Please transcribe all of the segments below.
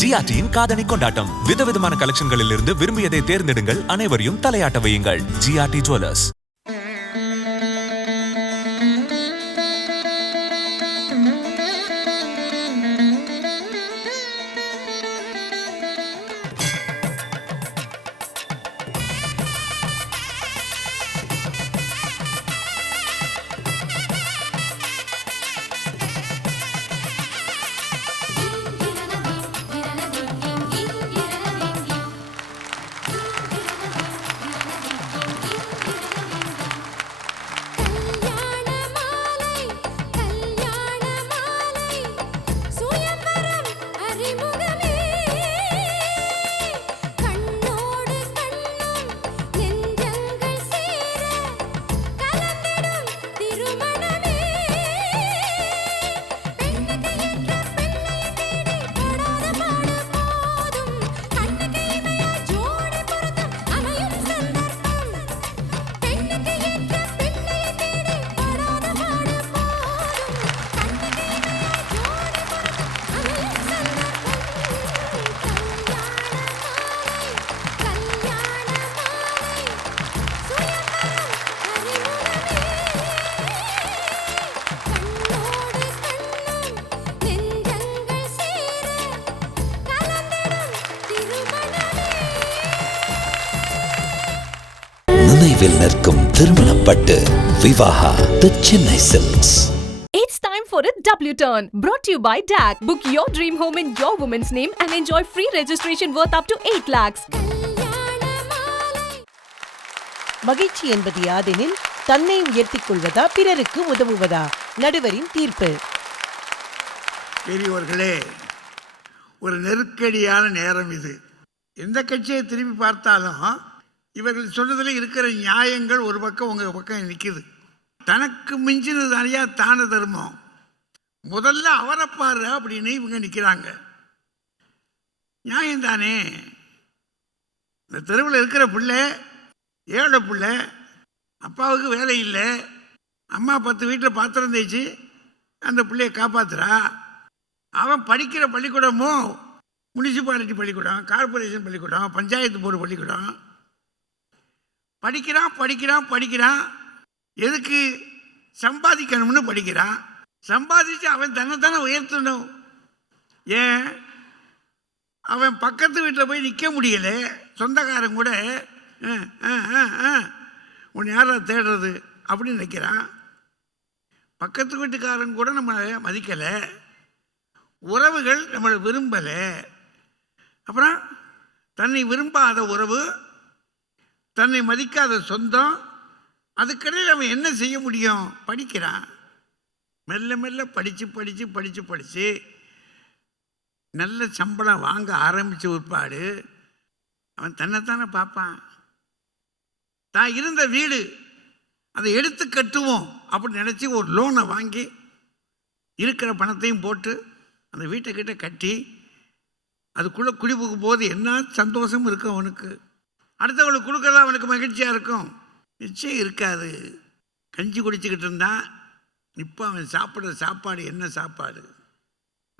ஜிஆர்டியின் காதணி கொண்டாட்டம். விதவிதமான கலெக்ஷன்களில் இருந்து விரும்பியதை தேர்ந்தெடுங்கள். அனைவரையும் தலையாட்ட வையுங்கள். ஜிஆர்டி ஜுவல்லர்ஸ் நினைவில் நிற்கும் திருமணப்பட்டு Vivaha the Chennai silks It's time for a W turn. Brought to you by DAC. Book your dream home in your woman's name and enjoy free registration worth up to 8 lakhs. மகிழ்ச்சி என்பது யாதெனில் தன்னை உயர்த்திக் கொள்வதா பிறருக்கு உதவுவதா நடுவரின் தீர்ப்பு பெரியவர்களே ஒரு நெருக்கடியான நேரம் இது எந்த கட்சியை திரும்பி பார்த்தாலும் இவர்கள் சொன்னதில் இருக்கிற நியாயங்கள் ஒரு பக்கம் உங்கள் பக்கம் நிற்கிது தனக்கு மிஞ்சினது நிறையா தான தர்மம். முதல்ல அவரை பாரு அப்படின்னு இவங்க நிற்கிறாங்க நியாயம்தானே இந்த தெருவில் இருக்கிற பிள்ளை ஏழை பிள்ளை அப்பாவுக்கு வேலை இல்லை. அம்மா பத்து வீட்டில் பாத்திரம் தேய்ச்சி அந்த பிள்ளையை காப்பாத்துறா. அவன் படிக்கிற பள்ளிக்கூடமும் முனிசிபாலிட்டி பள்ளிக்கூடம் கார்ப்பரேஷன் பள்ளிக்கூடம் பஞ்சாயத்து போர்டு பள்ளிக்கூடம் படிக்கிறான் படிக்கிறான் படிக்கிறான். எதுக்கு சம்பாதிக்கணும்னு படிக்கிறான். சம்பாதிச்சு அவன் தன்னைத்தானே உயர்த்தணும். ஏன்? அவன் பக்கத்து வீட்டில் போய் நிற்க முடியல. சொந்தக்காரன் கூட "ஆ, ஆ, ஆ, ஆ, உன்னை யாரா தேடுறது? அப்படின்னு நினைக்கிறான். பக்கத்து வீட்டுக்காரன் கூட நம்மளை மதிக்கலை. உறவுகள் நம்மளை விரும்பலை. அப்புறம் தன்னை விரும்பாத உறவு தன்னை மதிக்காத சொந்தம் அதுக்கடையில் அவன் என்ன செய்ய முடியும்? படிக்கிறான். மெல்ல மெல்ல படித்து படித்து படித்து படித்து நல்ல சம்பளம் வாங்க ஆரம்பித்த உட்பாடு அவன் தன்னைத்தானே பார்ப்பான். தான் இருந்த வீடு அதை எடுத்து கட்டுவோம் அப்படின்னு நினச்சி ஒரு லோனை வாங்கி இருக்கிற பணத்தையும் போட்டு அந்த வீட்டை கிட்ட கட்டி அதுக்குள்ளே குடிபுகும் போது என்ன சந்தோஷம் இருக்கும் அவனுக்கு. அடுத்தவங்களுக்கு கொடுக்கறது அவனுக்கு மகிழ்ச்சியாக இருக்கும்? நிச்சயம் இருக்காது. கஞ்சி குடிச்சிக்கிட்டு இருந்தான் இப்போ அவன் சாப்பிட்ற சாப்பாடு என்ன சாப்பாடு?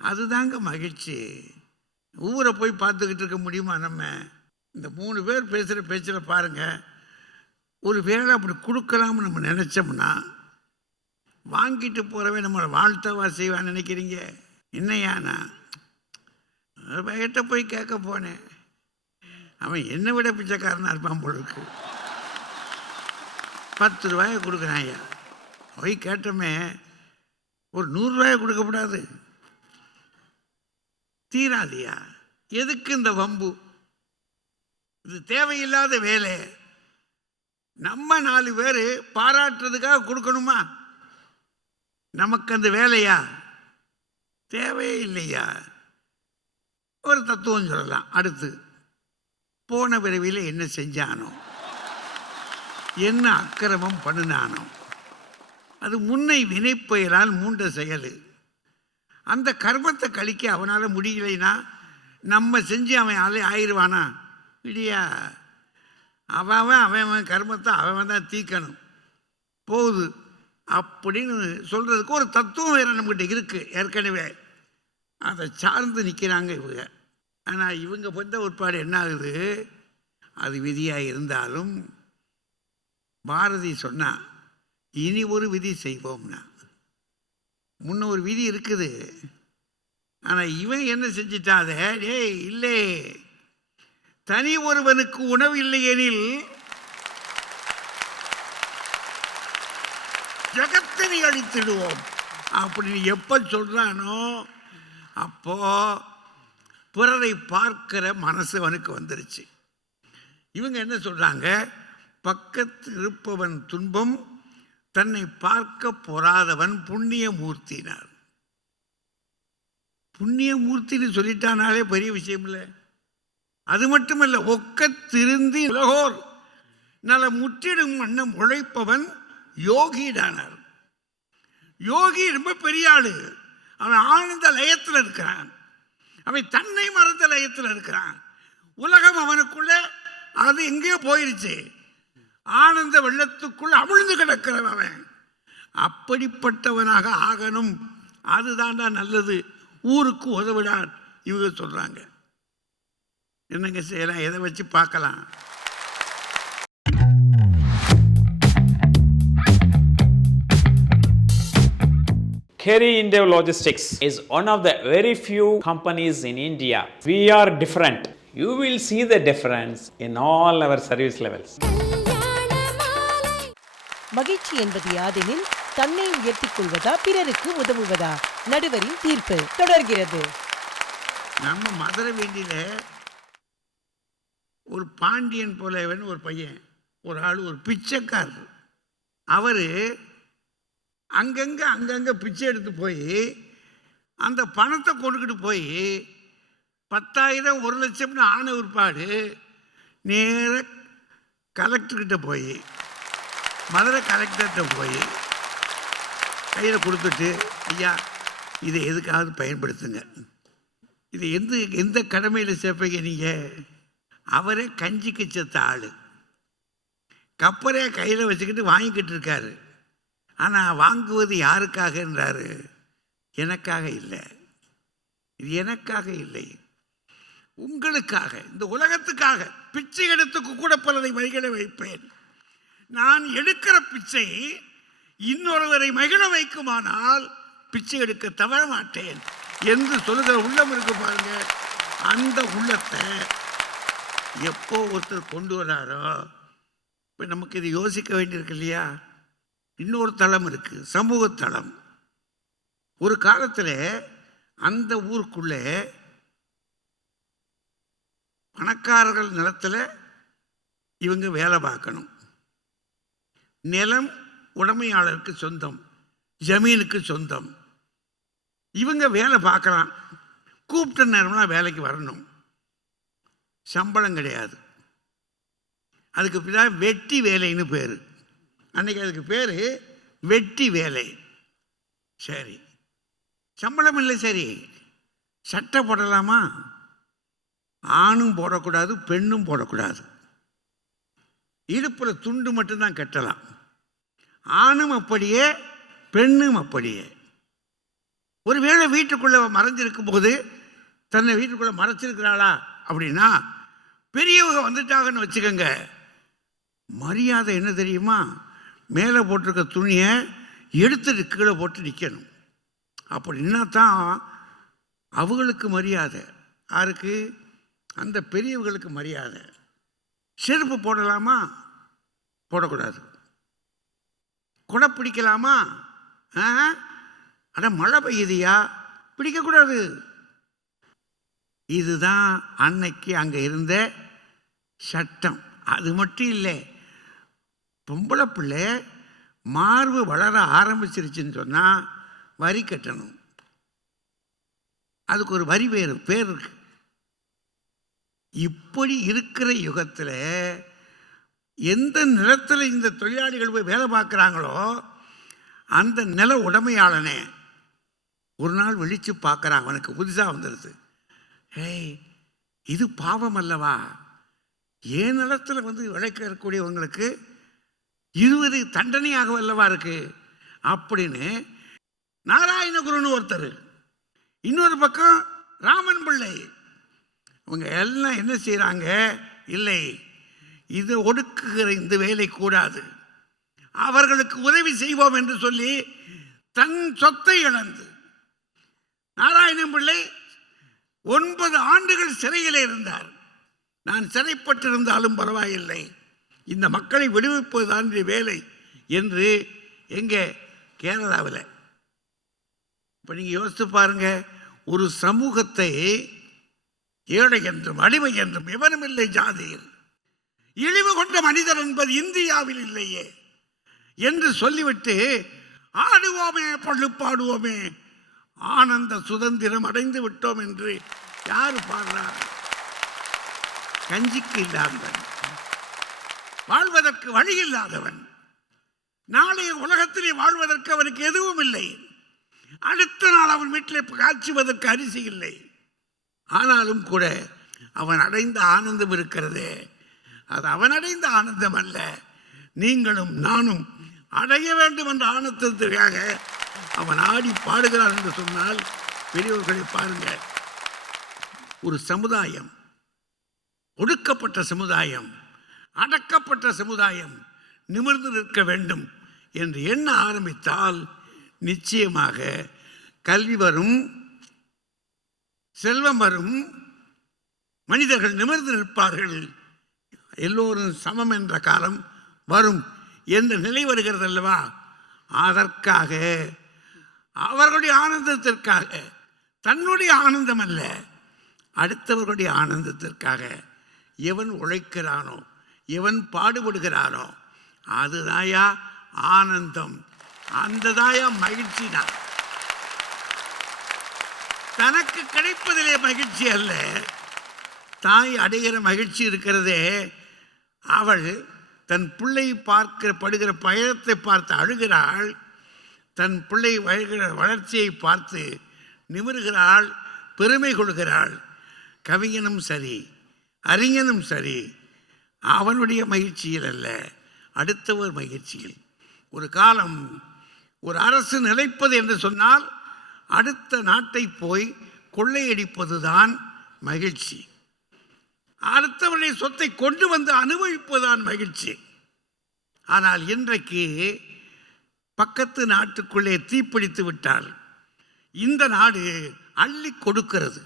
அதுதாங்க மகிழ்ச்சி. ஊரை போய் பார்த்துக்கிட்டு இருக்க முடியுமா நம்ம? இந்த மூணு பேர் பேசுகிற பேச்சில் பாருங்கள் ஒரு வேளை அப்படி கொடுக்கலாம்னு நம்ம நினச்சோம்னா வாங்கிட்டு போகிறவன் நம்மளை வாழ்த்தவா செய்வான்னு நினைக்கிறீங்க? என்னையா நான்? போய் கேட்க போனேன். அவன் என்னை விட பிச்சைக்காரனாக இருப்பான் போல இருக்கு. பத்து ரூபாயை கொடுக்குறான் ஐயா. போய் கேட்டோமே ஒரு நூறுரூவாயை கொடுக்கக்கூடாது தீராதியா. எதுக்கு இந்த வம்பு? இது தேவையில்லாத வேலை. நம்ம நாலு பேர் பாராட்டுறதுக்காக கொடுக்கணுமா? நமக்கு அந்த வேலையா? தேவையே இல்லையா? ஒரு தத்துவம் சொல்லலாம். அடுத்து. போன பிறவியில் என்ன செஞ்சானோ? என்ன அக்கிரமம் பண்ணினானோ? அது முன்னை வினைப்பெயரால் மூண்ட செயல். அந்த கர்மத்தை கழிக்க அவனால் முடியலைன்னா நம்ம செஞ்சு அவன் ஆளே ஆயிடுவானா? இல்லையா? அவன் அவன் அவன் அவன் கர்மத்தை அவன் தான் தீக்கணும் போகுது. அப்படின்னு சொல்கிறதுக்கு ஒரு தத்துவம் வேறு நம்மகிட்ட இருக்குது ஏற்கனவே. அதை சார்ந்து நிற்கிறாங்க இவங்க. ஆனால் இவங்க பொந்த உட்பாடு என்ன ஆகுது? அது விதியாக இருந்தாலும் பாரதி சொன்னால் இனி ஒரு விதி செய்வோம்னா. முன்ன ஒரு விதி இருக்குது. ஆனால் இவன் என்ன செஞ்சிட்டாத டேய் இல்லை. தனி ஒருவனுக்கு உணவு இல்லையெனில் ஜகத்தினை அழித்திடுவோம். அப்படின்னு எப்போ சொல்கிறானோ அப்போது பிறரை பார்க்கிற மனசு அவனுக்கு வந்துருச்சு. இவங்க என்ன சொல்கிறாங்க பக்கத்து இருப்பவன் துன்பம் தன்னை பார்க்க பொறாதவன் புண்ணியமூர்த்தினார். புண்ணியமூர்த்தின்னு சொல்லிட்டானாலே பெரிய விஷயம் இல்லை. அது மட்டுமல்ல ஒக்க திருந்தி உலகோர். நல முற்றிடும் வண்ணம் உழைப்பவன் யோகிடானார். யோகி ரொம்ப பெரிய ஆளு. அவன் ஆனந்த லயத்தில் இருக்கிறான். அவன் தன்னை மறந்த லயத்தில் இருக்கிறான். உலகம் அவனுக்குள்ள அது எங்கேயோ போயிருச்சு. ஆனந்த வெள்ளத்துக்குள் அமிழ்ந்து கிடக்கிறவன் அவன். அப்படிப்பட்டவனாக ஆகணும். அதுதான்டா நல்லது. ஊருக்கு உதவிடான் இவங்க சொல்றாங்க. என்னங்க செய்யலாம்? எதை வச்சு பார்க்கலாம்? Kerry India Logistics is one of the very few companies in India. We are different. You will see the difference in all our service levels. மகிழ்ச்சி என்பது யாதெனில் தன்னை உயர்த்திக் கொள்வதா பிறருக்கு உதவுவதா நடுவரின் தீர்ப்பு தொடர்கிறது நம்ம மதுரை வேண்டியில ஒரு பாண்டியன் போலவன் ஒரு பையன் ஒரு ஆள் ஒரு பிச்சைக்காரர் அவர் அங்கங்கே அங்கங்கே பிச்சை எடுத்து போய் அந்த பணத்தை கொண்டுக்கிட்டு போய் பத்தாயிரம் ஒரு லட்சம்னு ஆன உட்பாடு நேர கலெக்டர்கிட்ட போய் மதுரை கலெக்டர்கிட்ட போய் கையில் கொடுத்துட்டு ஐயா இதை எதுக்காவது பயன்படுத்துங்க. இது எந்த எந்த கடமையில் சேர்ப்பீங்க நீங்கள் அவரே கஞ்சிக்கு செத்த ஆள் கப்பரே கையில் வச்சுக்கிட்டு வாங்கிக்கிட்டு இருக்காரு. ஆனால் வாங்குவது யாருக்காக என்றார்? எனக்காக இல்லை. இது எனக்காக இல்லை. உங்களுக்காக இந்த உலகத்துக்காக பிச்சை எடுத்துக்கு கூட பலரை மகிழ வைப்பேன். நான் எடுக்கிற பிச்சை இன்னொருவரை மகிழ வைக்குமானால் பிச்சை எடுக்க தவற மாட்டேன் என்று சொல்லுகிற உள்ளம் இருக்கு பாருங்க. அந்த உள்ளத்தை எப்போ ஒருத்தர் கொண்டு வராரோ? இப்போ நமக்கு இது யோசிக்க வேண்டியிருக்கு இல்லையா? இன்னொரு தளம் இருக்குது சமூக தளம். ஒரு காலத்தில் அந்த ஊருக்குள்ளே பணக்காரர்கள் நிலத்தில் இவங்க வேலை பார்க்கணும். நிலம் உடைமையாளருக்கு சொந்தம் ஜமீனுக்கு சொந்தம். இவங்க வேலை பார்க்கலாம். கூப்பிட்ட நேரம்லாம் வேலைக்கு வரணும். சம்பளம் கிடையாது. அதுக்கு பின்னாடி வெட்டி வேலைன்னு பேர். அன்றைக்கி அதுக்கு பேர் வெட்டி வேலை. சரி. சம்பளம் இல்லை சரி. சட்டை போடலாமா? ஆணும் போடக்கூடாது பெண்ணும் போடக்கூடாது. இடுப்பில் துண்டு மட்டும்தான் கட்டலாம். ஆணும் அப்படியே பெண்ணும் அப்படியே. ஒருவேளை வீட்டுக்குள்ளே மறைஞ்சிருக்கும் போது தன்னை வீட்டுக்குள்ளே மறைச்சிருக்கிறாளா அப்படின்னா பெரியவங்க வந்துட்டாங்கன்னு வச்சுக்கோங்க. மரியாதை என்ன தெரியுமா? மேலே போட்டிருக்க துணியை எடுத்துட்டு கீழே போட்டு நிற்கணும் அப்படின்னா தான் அவங்களுக்கு மரியாதை. யாருக்கு? அந்த பெரியவங்களுக்கு மரியாதை. செருப்பு போடலாமா? போடக்கூடாது. குடை பிடிக்கலாமா? ஆ? மழை பெய்யுதியா? பிடிக்கக்கூடாது. இதுதான் அன்னைக்கு அங்கே இருந்த சட்டம். அது மட்டும் இல்லை. பொம்பளை பிள்ளை மார்பு வளர ஆரம்பிச்சிருச்சுன்னு சொன்னால் வரி கட்டணும். அதுக்கு ஒரு வரி பேர் பேர் இருக்கு. இப்படி இருக்கிற யுகத்தில் எந்த நிலத்தில் இந்த தொழிலாளிகள் போய் வேலை பார்க்குறாங்களோ அந்த நில உடைமையாளனே ஒரு நாள் விழித்து பார்க்குறான் அவனுக்கு புதுசாக வந்துடுது ஏய் இது பாவம் அல்லவா? ஏன் நிலத்தில் வந்து விளைக்கக்கூடியவங்களுக்கு இருபது தண்டனையாக அல்லவா இருக்கு? அப்படின்னு நாராயணகுருன்னு ஒருத்தர். இன்னொரு பக்கம் ராமன் பிள்ளை. இவங்க எல்லாம் என்ன செய்கிறாங்க இல்லை இது ஒடுக்குகிற இந்த வேலை கூடாது. அவர்களுக்கு உதவி செய்வோம் என்று சொல்லி தன் சொத்தை இழந்து. நாராயணன் பிள்ளை ஒன்பது ஆண்டுகள் சிறையில் இருந்தார். நான் சிறைப்பட்டிருந்தாலும் பரவாயில்லை. இந்த மக்களை விடுவிப்பதுதான் வேலை என்று எங்கே கேரளாவில். இப்போ நீங்கள் யோசித்து பாருங்கள் ஒரு சமூகத்தை ஏழை என்றும் அடிமை என்றும் எவரும் இல்லை ஜாதியில். இழிவு கொண்ட மனிதர் என்பது இந்தியாவில் இல்லையே என்று சொல்லிவிட்டு ஆடுவோமே பள்ளு பாடுவோமே ஆனந்த சுதந்திரம் அடைந்து விட்டோம் என்று யார் பாடுறார் கஞ்சிக்கு இல்லாதவன். வாழ்வதற்கு வழி இல்லாதவன் நாளைய உலகத்திலே வாழ்வதற்கு அவனுக்கு எதுவும் இல்லை. அடுத்த நாள் அவன் வீட்டில் காய்ச்சுவதற்கு அரிசி இல்லை. ஆனாலும் கூட அவன் அடைந்த ஆனந்தம் இருக்கிறதே. அது அவன் அடைந்த ஆனந்தம் அல்ல. நீங்களும் நானும் அடைய வேண்டும் என்ற ஆனந்தத்திற்காக அவன் ஆடி பாடுகிறான் என்று சொன்னால் பெரியவர்களை பாருங்க ஒரு சமுதாயம் ஒடுக்கப்பட்ட சமுதாயம் அடக்கப்பட்ட சமுதாயம் நிமிர்ந்து நிற்க வேண்டும் என்று எண்ண ஆரம்பித்தால் நிச்சயமாக கல்வி வரும் செல்வம் வரும் மனிதர்கள் நிமிர்ந்து நிற்பார்கள். எல்லோரும் சமம் என்ற காலம் வரும் என்ற நிலை வருகிறது அல்லவா? அதற்காக அவர்களுடைய ஆனந்தத்திற்காக தன்னுடைய ஆனந்தம் அல்ல அடுத்தவர்களுடைய ஆனந்தத்திற்காக எவன் உழைக்கிறானோ இவன் பாடுபடுகிறானோ? அதுதாயா ஆனந்தம். அந்த தாயா மகிழ்ச்சி தான். தனக்கு கிடைப்பதிலே மகிழ்ச்சி அல்ல. தாய் அடைகிற மகிழ்ச்சி இருக்கிறதே. அவள் தன் பிள்ளை பார்க்கிற படுகிற பயணத்தை பார்த்து அழுகிறாள். தன் பிள்ளை வளர்கிற வளர்ச்சியை பார்த்து நிமிருகிறாள். பெருமை கொள்கிறாள். கவிஞனும் சரி அறிஞனும் சரி அவனுடைய மகிழ்ச்சியில் அல்ல அடுத்தவர் மகிழ்ச்சியில். ஒரு காலம் ஒரு அரசு நிலைப்பது என்று சொன்னால் அடுத்த நாட்டை போய் கொள்ளையடிப்பதுதான் மகிழ்ச்சி. அடுத்தவருடைய சொத்தை கொண்டு வந்து அனுபவிப்பதுதான் மகிழ்ச்சி. ஆனால் இன்றைக்கு பக்கத்து நாட்டுக்குள்ளே தீப்பிடித்து விட்டால் இந்த நாடு அள்ளி கொடுக்கிறது.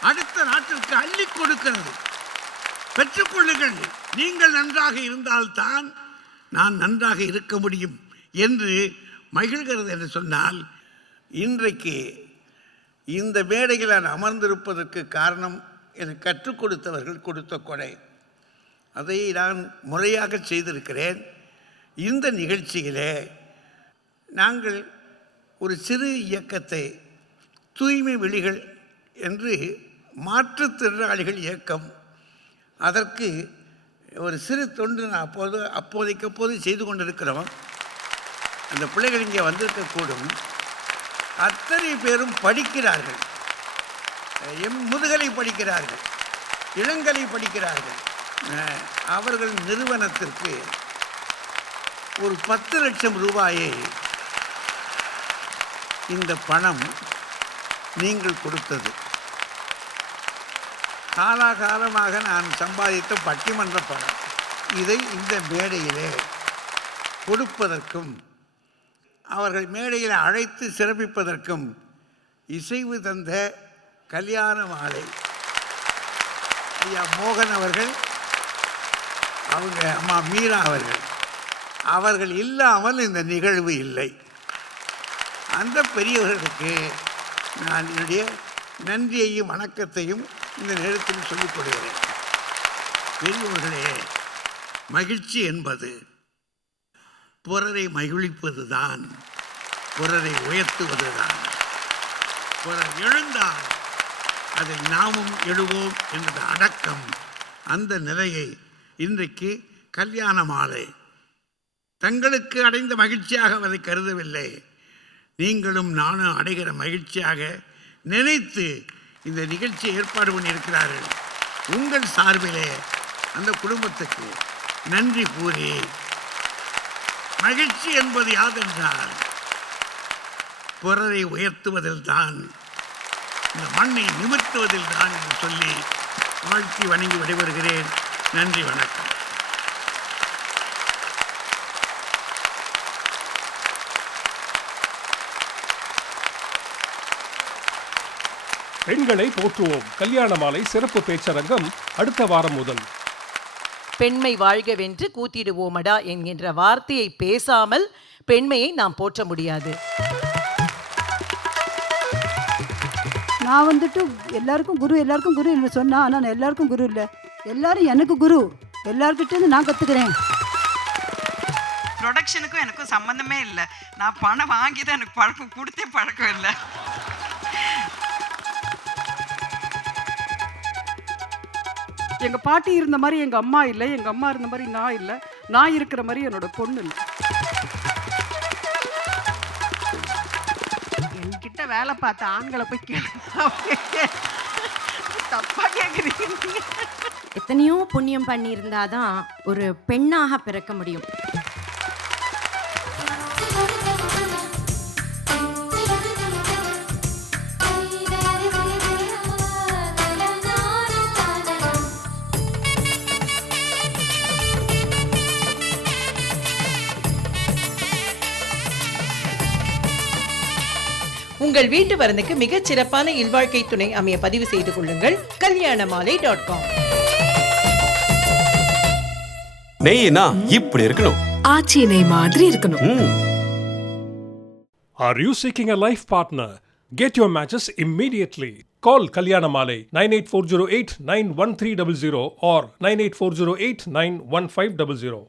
அடுத்த நாட்டிற்கு அள்ளி கொடுக்கிறது. பெற்றுக்கொள்ளுங்கள். நீங்கள் நன்றாக இருந்தால்தான் நான் நன்றாக இருக்க முடியும் என்று மகிழ்கிறது என்று சொன்னால் இன்றைக்கு இந்த மேடையில் நான் அமர்ந்திருப்பதற்கு காரணம் எனக்கு கற்றுக் கொடுத்தவர்கள் கொடுத்த கொடை. அதை நான் முறையாக செய்திருக்கிறேன். இந்த நிகழ்ச்சியிலே நாங்கள் ஒரு சிறு இயக்கத்தை தூய்மை வெளிகள் என்று மாற்றுத்திறனாளிகள் இயக்கம் அதற்கு ஒரு சிறு தொண்டு நான் அப்போது அப்போதைக்கு அப்போது செய்து கொண்டிருக்கிறோம். அந்த பிள்ளைகள் இங்கே வந்திருக்கக்கூடும் அத்தனை பேரும் படிக்கிறார்கள். எம் முதுகலை படிக்கிறார்கள். இளங்கலை படிக்கிறார்கள். அவர்கள் நிறுவனத்திற்கு ஒரு பத்து லட்சம் ரூபாயை இந்த பணம் நீங்கள் கொடுத்தது. காலாகாலமாக நான் சம்பாதித்த பட்டிமன்ற பணம். இதை இந்த மேடையிலே கொடுப்பதற்கும் அவர்கள் மேடையில் அழைத்து சிறப்பிப்பதற்கும் இசைவு தந்த கல்யாண மாலை ஐயா மோகன் அவர்கள் அவங்க அம்மா மீரா அவர்கள் அவர்கள் இல்லாமல் இந்த நிகழ்வு இல்லை. அந்த பெரியவர்களுக்கு நான் என்னுடைய நன்றியையும் வணக்கத்தையும் இந்த நேரத்தில் சொல்லிக் கொள்கிறேன். பெரியவர்களே மகிழ்ச்சி என்பது பிறரை மகிழ்விப்பதுதான் பிறரை உயர்த்துவதுதான். பிறர் எழுந்தால் அதை நாமும் எழுவோம் என்ற அடக்கம். அந்த நிலையை இன்றைக்கு கல்யாண மாலை தங்களுக்கு அடைந்த மகிழ்ச்சியாக அதை கருதவில்லை. நீங்களும் நானும் அடைகிற மகிழ்ச்சியாக நினைத்து இந்த நிகழ்ச்சியை ஏற்பாடு பண்ணியிருக்கிறார்கள். உங்கள் சார்பிலே அந்த குடும்பத்துக்கு நன்றி கூறி மகிழ்ச்சி என்பது யாதென்றால் பிறரை உயர்த்துவதில்தான் இந்த மண்ணை நிமிர்த்துவதில் தான் என்று சொல்லி வாழ்த்தி வணங்கி விடைபெறுகிறேன். நன்றி வணக்கம். பெண்களை போற்றுவோம். கல்யாண மாலை சிறப்பு பேச்சரங்கம் அடுத்த வாரம் முதல். பெண்மை வாழ்கவென்று கூத்திடுவோமடா என்கின்ற வார்த்தையை பேசாமல் பெண்மையை நாம் போற்ற முடியாது. நான் வந்துட்டு எல்லாருக்கும் குரு எல்லாருக்கும் குரு இல்லை சொன்னா ஆனால் நான் எல்லாருக்கும் குரு இல்லை. எல்லாரும் எனக்கு குரு. எல்லார்கிட்டேருந்து நான் கற்றுக்கிறேன் ப்ரொடக்ஷனுக்கும் எனக்கும் சம்மந்தமே இல்லை. நான் பணம் வாங்கி தான் எனக்கு பழக்கம் கொடுத்தே பழக்கம் இல்லை. எங்க பாட்டி இருந்த மாதிரி எங்க அம்மா இல்லை எங்க அம்மா இருந்த மாதிரி நான் இல்லை. நான் இருக்கிற மாதிரி என்னோட பொண்ணு இல்லை. என்கிட்ட வேலை பார்த்த ஆண்களை போய் கேளுங்க. தப்பா கேக்குறீங்க. நீங்க. எத்தனையோ புண்ணியம் பண்ணியிருந்தாதான் ஒரு பெண்ணாக பிறக்க முடியும். உங்கள் வீட்டு வரனுக்கு மிகச் சிறப்பான இல்வாழ்க்கை துணை அமைய பதிவு செய்து கொள்ளுங்கள் கல்யாண மாலை டாட் காம் நெய்னா இப்படி இருக்கணும் ஆச்சி நெய் மாதிரி இருக்கணும் ம். Are you seeking a life partner? Get your matches immediately. Call Kalyana Malay 98408 91300 or 98408 91500.